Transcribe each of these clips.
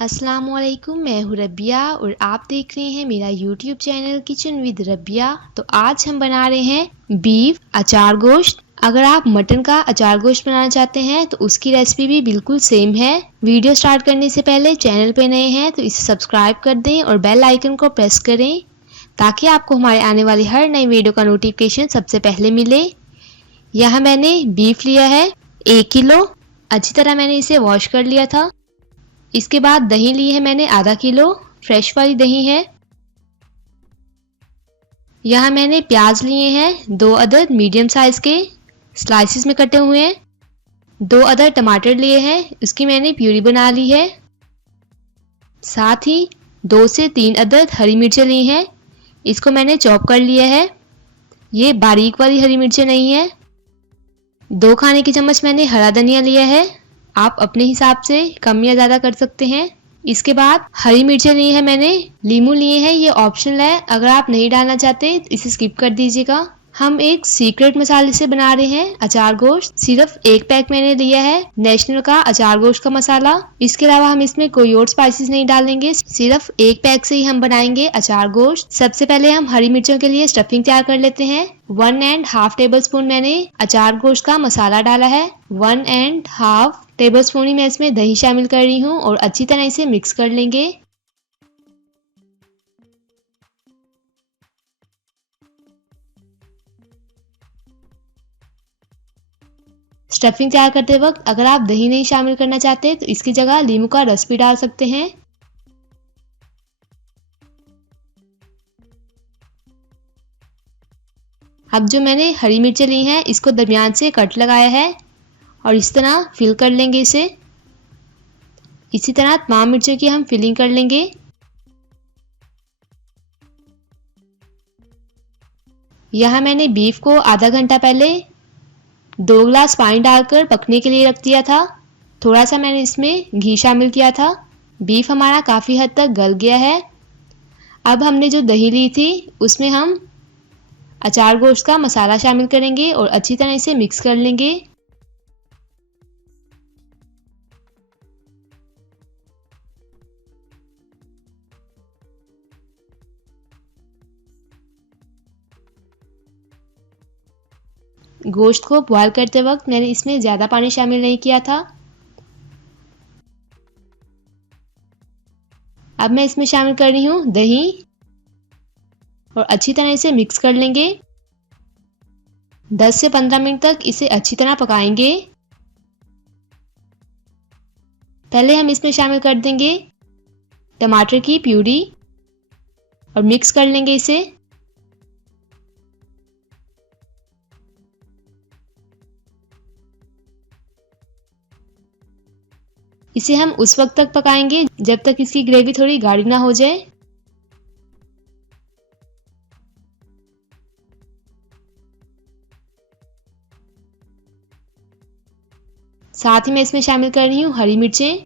अस्सलामुअलैकुम, मैं हूँ रबिया और आप देख रहे हैं मेरा YouTube channel kitchen with Rabia. तो आज हम बना रहे हैं बीफ अचार गोश्त। अगर आप मटन का अचार गोश्त बनाना चाहते हैं तो उसकी रेसिपी भी बिल्कुल सेम है। वीडियो स्टार्ट करने से पहले चैनल पे नए हैं तो इसे सब्सक्राइब कर दें और बेल आइकन को प्रेस करें ताकि आपको हमारे आने वाली हर नई वीडियो का नोटिफिकेशन सबसे पहले मिले। यहाँ मैंने बीफ लिया है 1 किलो। अच्छी तरह मैंने इसे वॉश कर लिया था। इसके बाद दही ली है मैंने आधा किलो, फ्रेश वाली दही है। यहाँ मैंने प्याज लिए हैं 2 अदद मीडियम साइज के, स्लाइसिस में कटे हुए हैं। 2 अदद टमाटर लिए हैं, इसकी मैंने प्यूरी बना ली है। साथ ही 2 से 3 अदद हरी मिर्चें ली हैं, इसको मैंने चॉप कर लिया है। ये बारीक वाली हरी मिर्चें नहीं है। 2 खाने की चम्मच मैंने हरा धनिया लिया है, आप अपने हिसाब से कम या ज़्यादा कर सकते हैं। इसके बाद हरी मिर्चें ली है मैंने, लीमू लिए हैं, ये ऑप्शनल है, अगर आप नहीं डालना चाहते तो इसे स्किप कर दीजिएगा। हम एक सीक्रेट मसाले से बना रहे हैं अचार गोश्त। सिर्फ 1 पैक मैंने लिया है नेशनल का अचार गोश्त का मसाला। इसके अलावा हम इसमें कोई और स्पाइसेस नहीं डालेंगे, सिर्फ 1 पैक से ही हम बनाएंगे अचार गोश्त। सबसे पहले हम हरी मिर्चों के लिए स्टफिंग तैयार कर लेते हैं। 1.5 टेबलस्पून मैंने अचार गोश्त का मसाला डाला है। 1.5 टेबलस्पून ही मैं इसमें दही शामिल कर रही हूँ और अच्छी तरह इसे मिक्स कर लेंगे। स्टफिंग तैयार करते वक्त अगर आप दही नहीं शामिल करना चाहते तो इसकी जगह नींबू का रस भी डाल सकते हैं। अब जो मैंने हरी मिर्चें ली हैं इसको दरमियान से कट लगाया है और इस तरह फिल कर लेंगे इसे। इसी तरह तमाम मिर्चों की हम फिलिंग कर लेंगे। यहाँ मैंने बीफ को आधा घंटा पहले 2 गिलास पानी डालकर पकने के लिए रख दिया था। थोड़ा सा मैंने इसमें घी शामिल किया था। बीफ हमारा काफ़ी हद तक गल गया है। अब हमने जो दही ली थी उसमें हम अचार गोश्त का मसाला शामिल करेंगे और अच्छी तरह इसे मिक्स कर लेंगे। गोश्त को बॉयल करते वक्त मैंने इसमें ज़्यादा पानी शामिल नहीं किया था। अब मैं इसमें शामिल कर रही हूँ दही और अच्छी तरह इसे मिक्स कर लेंगे। 10 से 15 मिनट तक इसे अच्छी तरह पकाएंगे। पहले हम इसमें शामिल कर देंगे टमाटर की प्यूरी और मिक्स कर लेंगे इसे। इसे हम उस वक्त तक पकाएंगे जब तक इसकी ग्रेवी थोड़ी गाढ़ी ना हो जाए। साथ ही मैं इसमें शामिल कर रही हूँ हरी मिर्चें।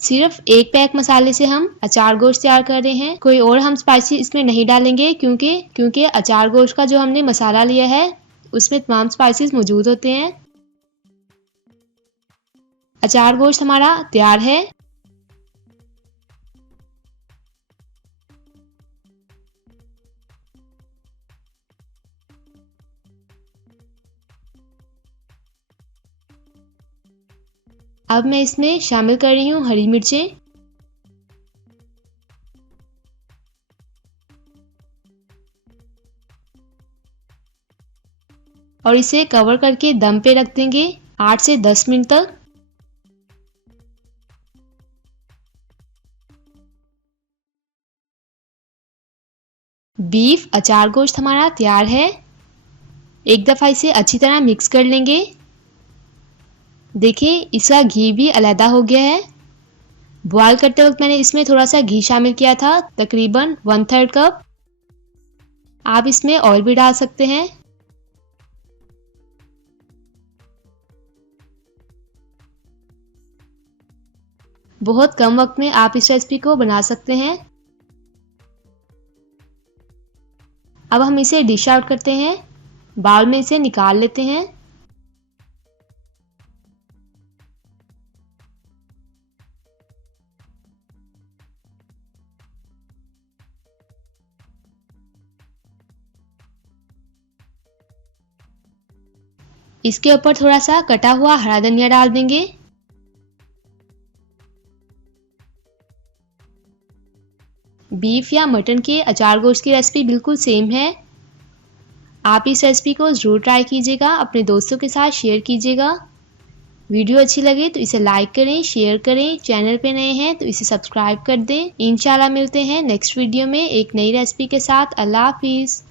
सिर्फ 1 पैक मसाले से हम अचार गोश्त तैयार कर रहे हैं, कोई और हम स्पाइसी इसमें नहीं डालेंगे क्योंकि अचार गोश्त का जो हमने मसाला लिया है उसमें तमाम स्पाइसेस मौजूद होते हैं। अचार गोश्त हमारा तैयार है। अब मैं इसमें शामिल कर रही हूँ हरी मिर्चें। और इसे कवर करके दम पे रख देंगे 8 से 10 मिनट तक। बीफ अचार गोश्त हमारा तैयार है। एक दफ़ा इसे अच्छी तरह मिक्स कर लेंगे। देखिए इसका घी भी अलहदा हो गया है। बॉयल करते वक्त मैंने इसमें थोड़ा सा घी शामिल किया था, तकरीबन 1/3 कप। आप इसमें ऑयल भी डाल सकते हैं। बहुत कम वक्त में आप इस रेसिपी को बना सकते हैं। अब हम इसे डिश आउट करते हैं, बाउल में इसे निकाल लेते हैं। इसके ऊपर थोड़ा सा कटा हुआ हरा धनिया डाल देंगे। बीफ या मटन के अचार गोश्त की रेसिपी बिल्कुल सेम है। आप इस रेसिपी को ज़रूर ट्राई कीजिएगा, अपने दोस्तों के साथ शेयर कीजिएगा। वीडियो अच्छी लगे तो इसे लाइक करें, शेयर करें। चैनल पे नए हैं तो इसे सब्सक्राइब कर दें। इंशाल्लाह मिलते हैं नेक्स्ट वीडियो में एक नई रेसिपी के साथ। अल्लाह हाफिज़।